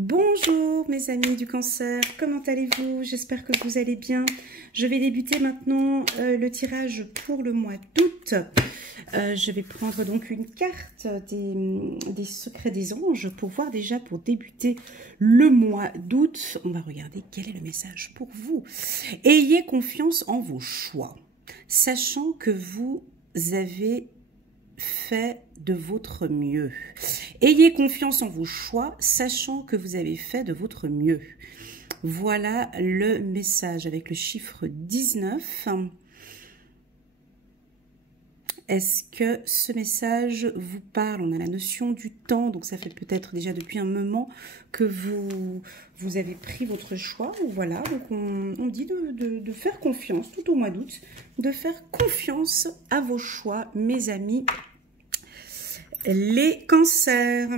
Bonjour mes amis du cancer, comment allez-vous? J'espère que vous allez bien. Je vais débuter maintenant le tirage pour le mois d'août. Je vais prendre donc une carte des secrets des anges pour voir déjà pour débuter le mois d'août. On va regarder quel est le message pour vous. Ayez confiance en vos choix, sachant que vous avez fait de votre mieux. Ayez confiance en vos choix, sachant que vous avez fait de votre mieux. Voilà le message avec le chiffre 19. Est-ce que ce message vous parle? On a la notion du temps, donc ça fait peut-être déjà depuis un moment que vous avez pris votre choix. Voilà, donc on dit de faire confiance tout au mois d'août, de faire confiance à vos choix, mes amis, les cancers.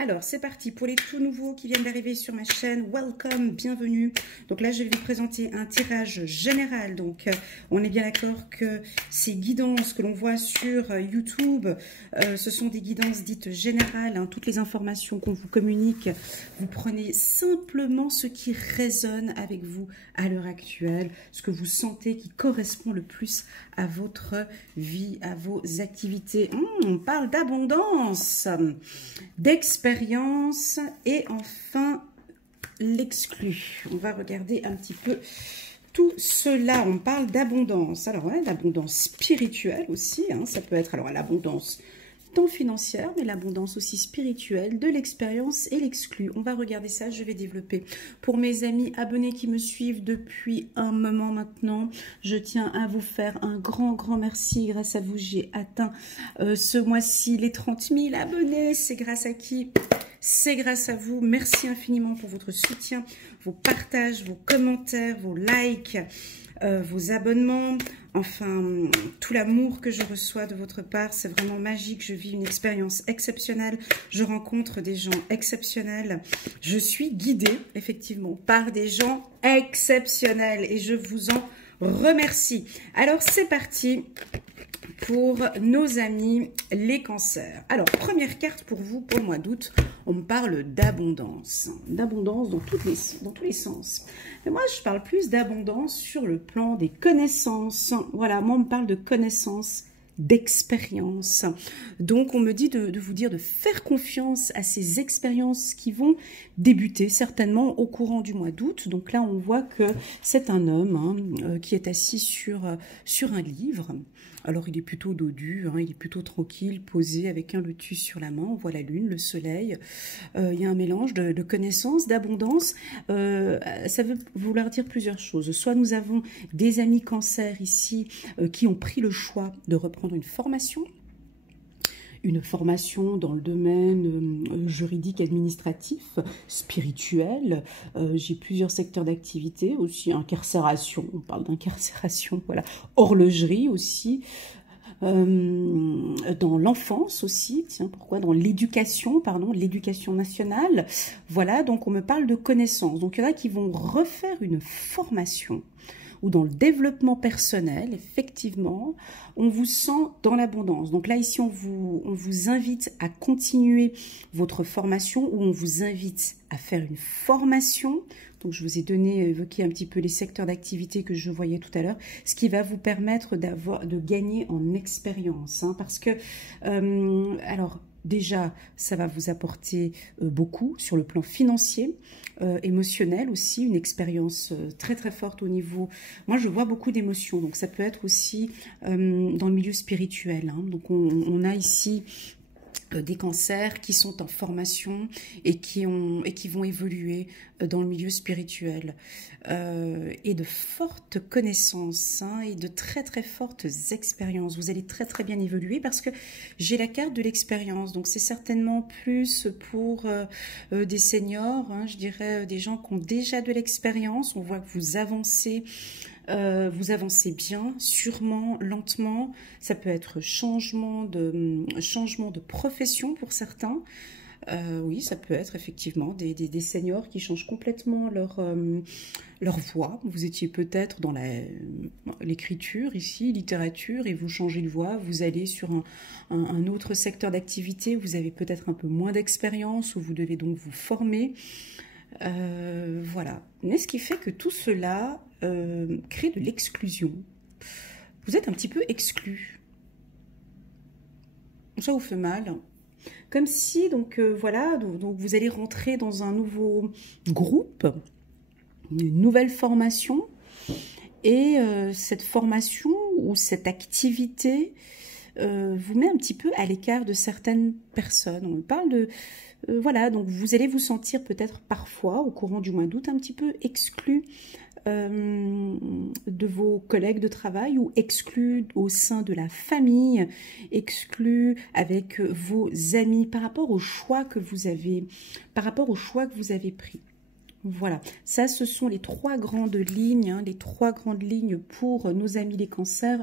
Alors, c'est parti pour les tout nouveaux qui viennent d'arriver sur ma chaîne. Welcome, bienvenue. Donc là, je vais vous présenter un tirage général. Donc, on est bien d'accord que ces guidances que l'on voit sur YouTube, ce sont des guidances dites générales. Hein. Toutes les informations qu'on vous communique, vous prenez simplement ce qui résonne avec vous à l'heure actuelle, ce que vous sentez qui correspond le plus à votre vie, à vos activités. On parle d'abondance, d'expérience et enfin l'exclu. On va regarder un petit peu tout cela. On parle d'abondance. Alors, ouais, l'abondance spirituelle aussi. Hein, ça peut être alors l'abondance financière, mais l'abondance aussi spirituelle, de l'expérience et l'exclu. On va regarder ça, je vais développer. Pour mes amis abonnés qui me suivent depuis un moment maintenant, je tiens à vous faire un grand merci. Grâce à vous, j'ai atteint ce mois-ci les 30 000 abonnés. C'est grâce à qui? C'est grâce à vous. Merci infiniment pour votre soutien, vos partages, vos commentaires, vos likes, vos abonnements, enfin tout l'amour que je reçois de votre part, c'est vraiment magique. Je vis une expérience exceptionnelle, je rencontre des gens exceptionnels, je suis guidée effectivement par des gens exceptionnels et je vous en remercie. Alors c'est parti pour nos amis les cancers. Alors, première carte pour vous, pour le mois d'août, on me parle d'abondance. D'abondance dans tous les sens. Mais moi, je parle plus d'abondance sur le plan des connaissances. Voilà, moi, on me parle de connaissances, d'expérience. Donc, on me dit de vous dire de faire confiance à ces expériences qui vont débuter certainement au courant du mois d'août. Donc là, on voit que c'est un homme qui est assis sur un livre. Alors, il est plutôt dodu, hein, il est plutôt tranquille, posé avec un lotus sur la main. On voit la lune, le soleil. Il y a un mélange de connaissances, d'abondance. Ça veut vouloir dire plusieurs choses. Soit nous avons des amis cancers ici qui ont pris le choix de reprendre une formation dans le domaine juridique, administratif, spirituel. J'ai plusieurs secteurs d'activité, aussi incarcération, on parle d'incarcération, voilà, horlogerie aussi, dans l'enfance aussi, tiens, pourquoi, dans l'éducation, pardon, l'éducation nationale, voilà, donc on me parle de connaissances. Donc il y en a qui vont refaire une formation, ou dans le développement personnel, effectivement, on vous sent dans l'abondance. Donc là, ici, on vous invite à continuer votre formation ou on vous invite à faire une formation. Donc, je vous ai évoqué un petit peu les secteurs d'activité que je voyais tout à l'heure, ce qui va vous permettre de gagner en expérience. Hein, parce que, alors, déjà, ça va vous apporter beaucoup sur le plan financier, émotionnel aussi, une expérience très forte au niveau... Moi, je vois beaucoup d'émotions, donc ça peut être aussi dans le milieu spirituel. Hein. Donc, on a ici des cancers qui sont en formation et qui vont évoluer dans le milieu spirituel et de fortes connaissances hein, et de très fortes expériences. Vous allez très bien évoluer parce que j'ai la carte de l'expérience, donc c'est certainement plus pour des seniors, hein, je dirais des gens qui ont déjà de l'expérience. On voit que vous avancez bien, sûrement, lentement. Ça peut être changement de profession pour certains. Oui, ça peut être effectivement des seniors qui changent complètement leur voie. Vous étiez peut-être dans l'écriture ici, littérature, et vous changez de voie, vous allez sur un autre secteur d'activité, vous avez peut-être un peu moins d'expérience, où vous devez donc vous former. Voilà. Mais ce qui fait que tout cela crée de l'exclusion. Vous êtes un petit peu exclu. Ça vous fait mal. Comme si, donc voilà, donc vous allez rentrer dans un nouveau groupe, une nouvelle formation, et cette formation ou cette activité vous met un petit peu à l'écart de certaines personnes. On parle de... voilà, donc vous allez vous sentir peut-être parfois, au courant du mois d'août, un petit peu exclu de vos collègues de travail ou exclus au sein de la famille, exclus avec vos amis par rapport au choix que vous avez, pris. Voilà, ça ce sont les trois grandes lignes, hein, les trois grandes lignes pour nos amis les cancers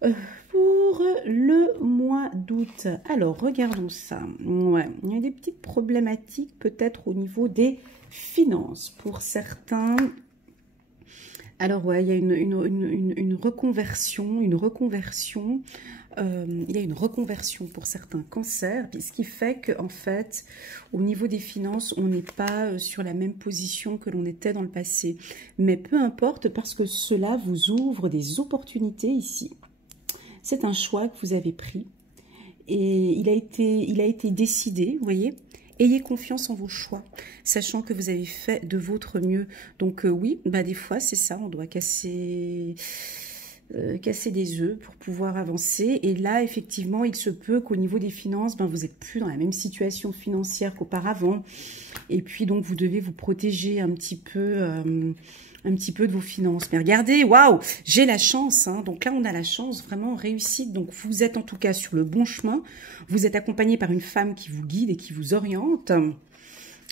pour le mois d'août. Alors, regardons ça. Ouais, il y a des petites problématiques peut-être au niveau des finances pour certains. Alors ouais, il y a une reconversion, il y a une reconversion pour certains cancers, ce qui fait qu'en fait, au niveau des finances, on n'est pas sur la même position que l'on était dans le passé. Mais peu importe, parce que cela vous ouvre des opportunités ici. C'est un choix que vous avez pris et il a été décidé, vous voyez. Ayez confiance en vos choix, sachant que vous avez fait de votre mieux. Donc oui, bah des fois c'est ça, on doit casser des œufs pour pouvoir avancer. Et là, effectivement, il se peut qu'au niveau des finances, ben, vous n'êtes plus dans la même situation financière qu'auparavant. Et puis donc vous devez vous protéger un petit peu de vos finances. Mais regardez, waouh, j'ai la chance, hein. Donc là, on a la chance, vraiment réussite. Donc vous êtes en tout cas sur le bon chemin. Vous êtes accompagné par une femme qui vous guide et qui vous oriente.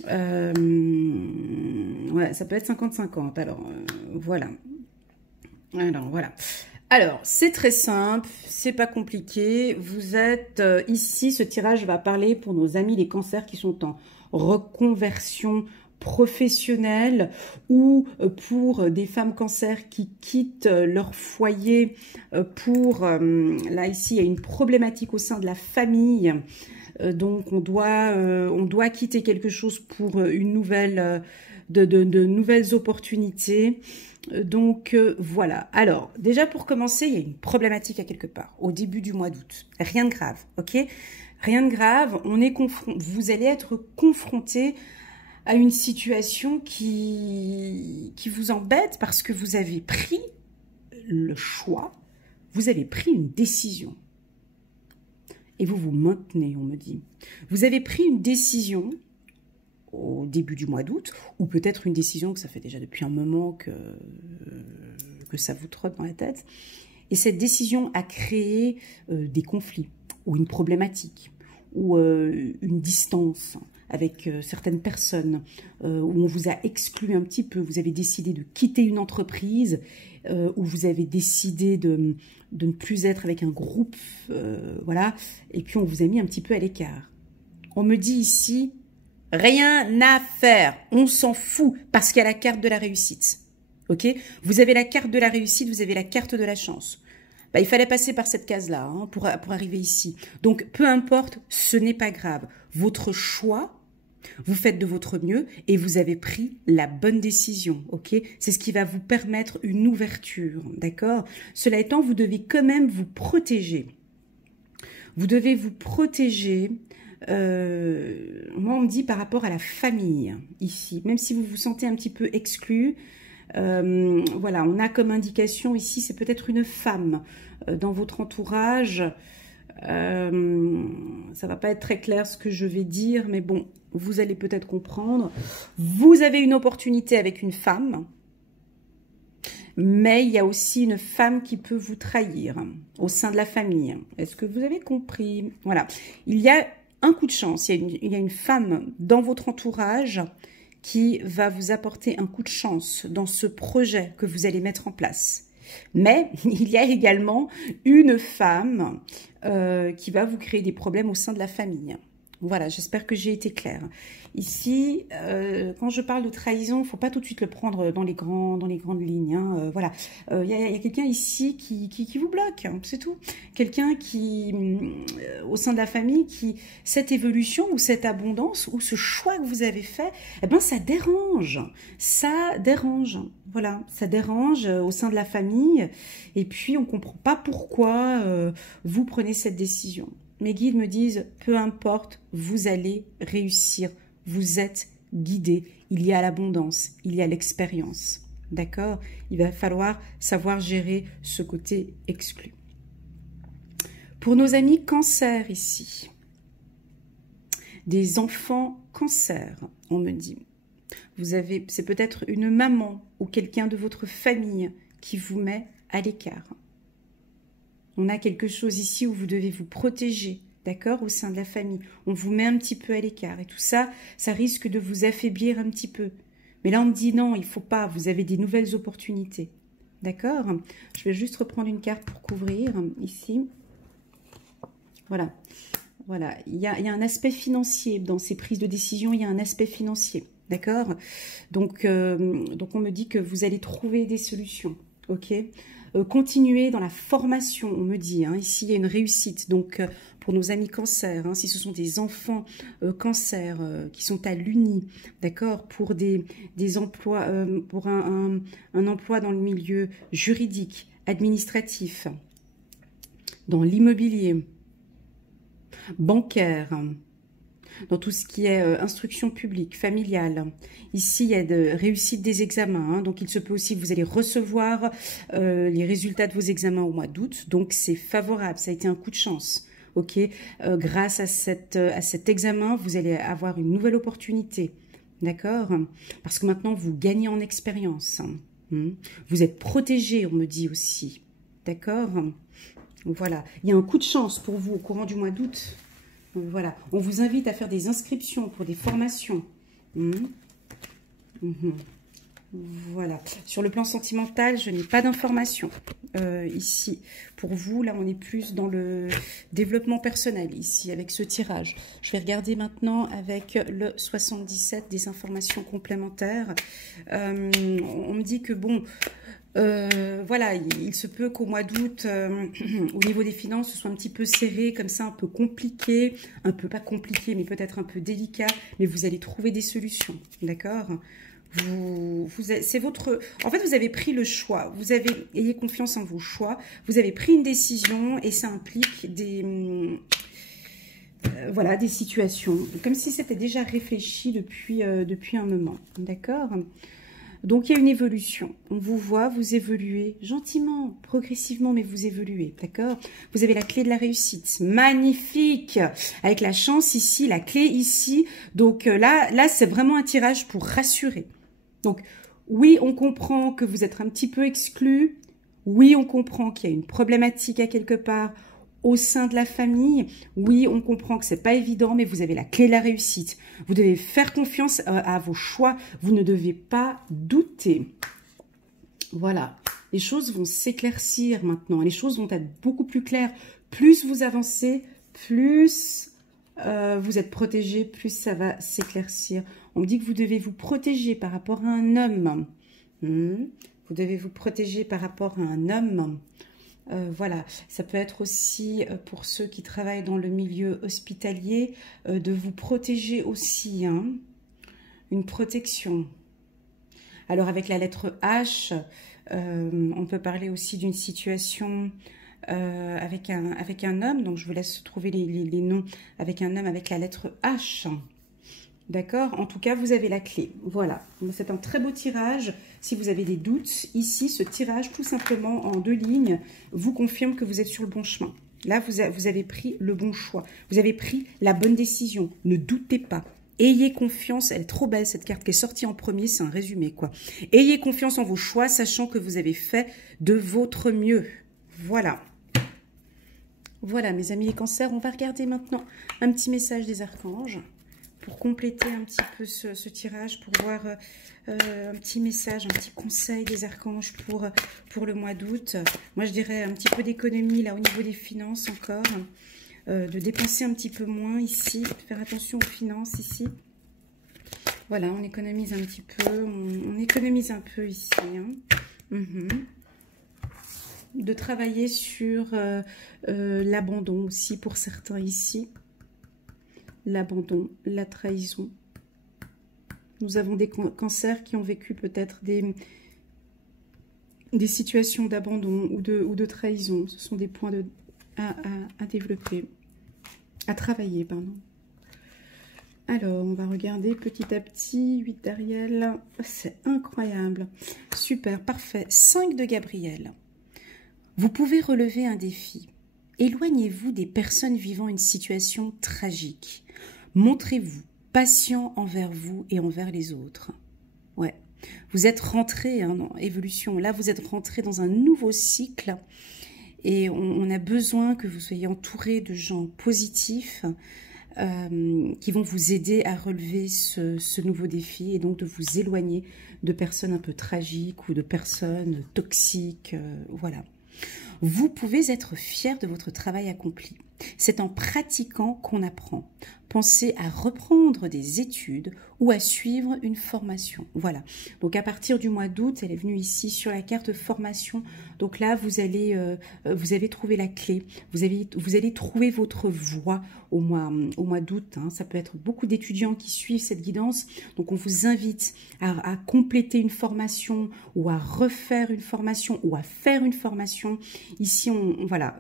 Ouais, ça peut être 50-50. Alors, voilà. Alors, voilà. Alors, c'est très simple, c'est pas compliqué. Vous êtes ici, ce tirage va parler pour nos amis les cancers qui sont en reconversion professionnelle ou pour des femmes cancers qui quittent leur foyer pour... là, ici, il y a une problématique au sein de la famille. Donc, on doit quitter quelque chose pour une nouvelle... de nouvelles opportunités. Donc, voilà. Alors, déjà pour commencer, il y a une problématique à quelque part, au début du mois d'août. Rien de grave, ok? Rien de grave, vous allez être confronté à une situation qui vous embête parce que vous avez pris le choix, vous avez pris une décision. Et vous vous maintenez, on me dit. Vous avez pris une décision au début du mois d'août, ou peut-être une décision que ça fait déjà depuis un moment que ça vous trotte dans la tête. Et cette décision a créé des conflits, ou une problématique, ou une distance avec certaines personnes, où on vous a exclu un petit peu, vous avez décidé de quitter une entreprise, où vous avez décidé de ne plus être avec un groupe, voilà, et puis on vous a mis un petit peu à l'écart. On me dit ici... Rien à faire, on s'en fout, parce qu'il y a la carte de la réussite. Ok? Vous avez la carte de la réussite, vous avez la carte de la chance. Bah, il fallait passer par cette case-là hein, pour arriver ici. Donc, peu importe, ce n'est pas grave. Votre choix, vous faites de votre mieux et vous avez pris la bonne décision. Ok? C'est ce qui va vous permettre une ouverture. D'accord? Cela étant, vous devez quand même vous protéger. Vous devez vous protéger... moi on me dit par rapport à la famille ici, même si vous vous sentez un petit peu exclu, voilà, on a comme indication ici, c'est peut-être une femme dans votre entourage, ça va pas être très clair ce que je vais dire, mais bon, vous allez peut-être comprendre. Vous avez une opportunité avec une femme, mais il y a aussi une femme qui peut vous trahir au sein de la famille. Est-ce que vous avez compris? Voilà, il y a un coup de chance, il y a une femme dans votre entourage qui va vous apporter un coup de chance dans ce projet que vous allez mettre en place. Mais il y a également une femme qui va vous créer des problèmes au sein de la famille. Voilà, j'espère que j'ai été claire. Ici, quand je parle de trahison, il ne faut pas tout de suite le prendre dans les grandes lignes. Hein. Voilà, y a quelqu'un ici qui vous bloque, hein, c'est tout. Quelqu'un qui, au sein de la famille, cette évolution ou cette abondance ou ce choix que vous avez fait, eh ben ça dérange. Ça dérange. Voilà, ça dérange au sein de la famille. Et puis, on ne comprend pas pourquoi vous prenez cette décision. Mes guides me disent, peu importe, vous allez réussir. Vous êtes guidé. Il y a l'abondance, il y a l'expérience. D'accord? Il va falloir savoir gérer ce côté exclu. Pour nos amis cancer ici, des enfants cancer, on me dit. C'est peut-être une maman ou quelqu'un de votre famille qui vous met à l'écart. On a quelque chose ici où vous devez vous protéger, d'accord, au sein de la famille. On vous met un petit peu à l'écart. Et tout ça, ça risque de vous affaiblir un petit peu. Mais là, on me dit non, il ne faut pas. Vous avez des nouvelles opportunités. D'accord? Je vais juste reprendre une carte pour couvrir, ici. Voilà. Voilà. Il y a un aspect financier. Dans ces prises de décision, il y a un aspect financier. D'accord? Donc, on me dit que vous allez trouver des solutions. Ok? Continuer dans la formation, on me dit, hein, ici il y a une réussite, donc pour nos amis cancer, hein, si ce sont des enfants cancer qui sont à l'Uni, d'accord, pour des emplois, pour un emploi dans le milieu juridique, administratif, dans l'immobilier, bancaire, dans tout ce qui est instruction publique, familiale. Ici, il y a de réussite des examens. Hein, donc, il se peut aussi que vous allez recevoir les résultats de vos examens au mois d'août. Donc, c'est favorable. Ça a été un coup de chance. Ok, grâce à cet examen, vous allez avoir une nouvelle opportunité. D'accord? Parce que maintenant, vous gagnez en expérience. Vous êtes protégé, on me dit aussi. D'accord? Voilà. Il y a un coup de chance pour vous au courant du mois d'août. Voilà, on vous invite à faire des inscriptions pour des formations. Voilà. Sur le plan sentimental, je n'ai pas d'informations ici. Pour vous, là, on est plus dans le développement personnel ici, avec ce tirage. Je vais regarder maintenant avec le 77 des informations complémentaires. On me dit que, bon... voilà, il se peut qu'au mois d'août, au niveau des finances, ce soit un petit peu serré, comme ça, un peu compliqué, un peu pas compliqué, mais peut-être un peu délicat, mais vous allez trouver des solutions, d'accord? C'est votre... En fait, vous avez pris le choix, ayez confiance en vos choix, vous avez pris une décision et ça implique voilà, des situations, comme si c'était déjà réfléchi depuis un moment, d'accord? Donc, il y a une évolution. On vous voit, vous évoluez gentiment, progressivement, mais vous évoluez, d'accord? Vous avez la clé de la réussite. Magnifique! Avec la chance ici, la clé ici. Donc là c'est vraiment un tirage pour rassurer. Donc, oui, on comprend que vous êtes un petit peu exclu. Oui, on comprend qu'il y a une problématique à quelque part au sein de la famille. Oui, on comprend que c'est pas évident, mais vous avez la clé de la réussite. Vous devez faire confiance à vos choix. Vous ne devez pas douter. Voilà. Les choses vont s'éclaircir maintenant. Les choses vont être beaucoup plus claires. Plus vous avancez, plus vous êtes protégé, plus ça va s'éclaircir. On me dit que vous devez vous protéger par rapport à un homme. Vous devez vous protéger par rapport à un homme. Voilà, ça peut être aussi pour ceux qui travaillent dans le milieu hospitalier, de vous protéger aussi, hein, une protection. Alors avec la lettre H, on peut parler aussi d'une situation avec un homme, donc je vous laisse trouver les noms avec un homme avec la lettre H. D'accord? En tout cas, vous avez la clé. Voilà. C'est un très beau tirage. Si vous avez des doutes, ici, ce tirage, tout simplement en 2 lignes, vous confirme que vous êtes sur le bon chemin. Là, vous avez pris le bon choix. Vous avez pris la bonne décision. Ne doutez pas. Ayez confiance. Elle est trop belle, cette carte qui est sortie en premier. C'est un résumé, quoi. Ayez confiance en vos choix, sachant que vous avez fait de votre mieux. Voilà. Voilà, mes amis les cancers. On va regarder maintenant un petit message des archanges. Pour compléter un petit peu ce tirage, pour voir un petit message, un petit conseil des archanges pour le mois d'août. Moi, je dirais un petit peu d'économie là au niveau des finances encore. de dépenser un petit peu moins ici, faire attention aux finances ici. Voilà, on économise un petit peu, on économise un peu ici. Hein. De travailler sur l'abandon aussi pour certains ici. L'abandon, la trahison. Nous avons des cancers qui ont vécu peut-être des situations d'abandon ou de trahison. Ce sont des points à développer, à travailler, pardon. Alors, on va regarder petit à petit. 8 d'Ariel. C'est incroyable. Super, parfait. 5 de Gabriel. Vous pouvez relever un défi. Éloignez-vous des personnes vivant une situation tragique. Montrez-vous patient envers vous et envers les autres. Ouais. Vous êtes rentré dans évolution. Là, vous êtes rentré dans un nouveau cycle. Et on a besoin que vous soyez entouré de gens positifs qui vont vous aider à relever ce nouveau défi et donc de vous éloigner de personnes un peu tragiques ou de personnes toxiques. Voilà. Vous pouvez être fier de votre travail accompli. C'est en pratiquant qu'on apprend. Pensez à reprendre des études ou à suivre une formation. Voilà. Donc à partir du mois d'août, elle est venue ici sur la carte formation. Donc là, vous avez trouvé la clé. Vous allez trouver votre voie au mois d'août. Hein. Ça peut être beaucoup d'étudiants qui suivent cette guidance. Donc on vous invite à compléter une formation ou à refaire une formation ou à faire une formation. Ici, voilà,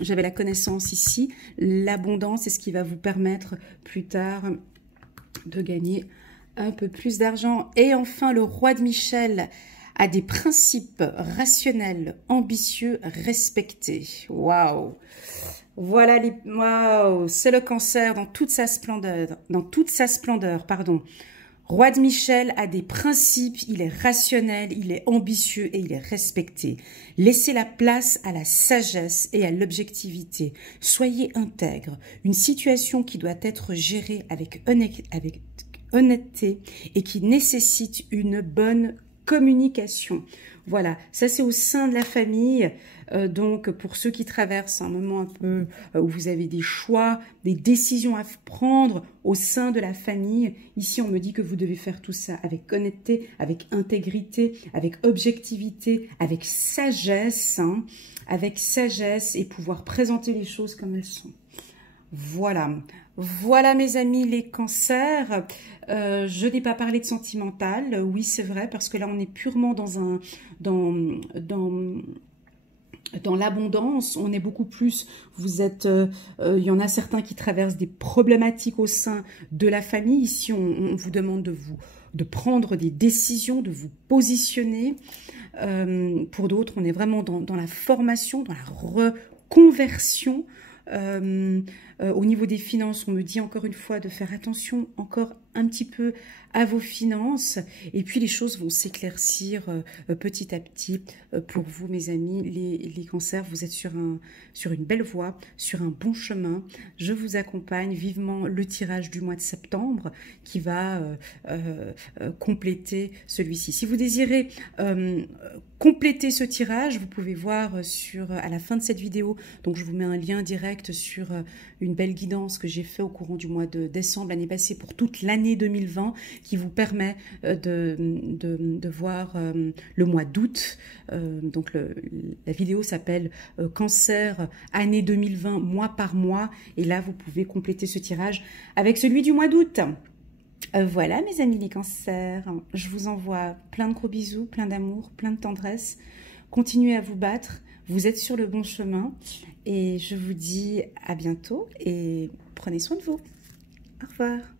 j'avais la connaissance ici. L'abondance, c'est ce qui va vous permettre plus tard de gagner un peu plus d'argent. Et enfin, le roi de Michel a des principes rationnels, ambitieux, respectés. Waouh! Voilà, waouh! C'est le cancer dans toute sa splendeur, pardon. Roi de Michel a des principes, il est rationnel, il est ambitieux et il est respecté. Laissez la place à la sagesse et à l'objectivité. Soyez intègre. Une situation qui doit être gérée avec honnêteté et qui nécessite une bonne communication. Voilà, ça c'est au sein de la famille. Donc pour ceux qui traversent un moment un peu où vous avez des choix, des décisions à prendre au sein de la famille, ici on me dit que vous devez faire tout ça avec honnêteté, avec intégrité, avec objectivité, avec sagesse, et pouvoir présenter les choses comme elles sont. Voilà, voilà mes amis les cancers. Je n'ai pas parlé de sentimental, oui c'est vrai, parce que là on est purement dans l'abondance, on est beaucoup plus, il y en a certains qui traversent des problématiques au sein de la famille. Ici, on vous demande de prendre des décisions, de vous positionner. Pour d'autres, on est vraiment dans la formation, dans la reconversion. Au niveau des finances, on me dit encore une fois de faire attention encore un petit peu à vos finances et puis les choses vont s'éclaircir petit à petit pour vous mes amis les cancers. Vous êtes sur une belle voie, sur un bon chemin. Je vous accompagne vivement le tirage du mois de septembre qui va compléter celui-ci. Si vous désirez compléter ce tirage, vous pouvez voir à la fin de cette vidéo, donc je vous mets un lien direct sur une belle guidance que j'ai fait au courant du mois de décembre l'année passée pour toute l'année 2020 qui vous permet de voir le mois d'août. Donc la vidéo s'appelle Cancer année 2020 mois par mois et là vous pouvez compléter ce tirage avec celui du mois d'août. Voilà mes amis les cancers, je vous envoie plein de gros bisous, plein d'amour, plein de tendresse. Continuez à vous battre, vous êtes sur le bon chemin et je vous dis à bientôt et prenez soin de vous. Au revoir.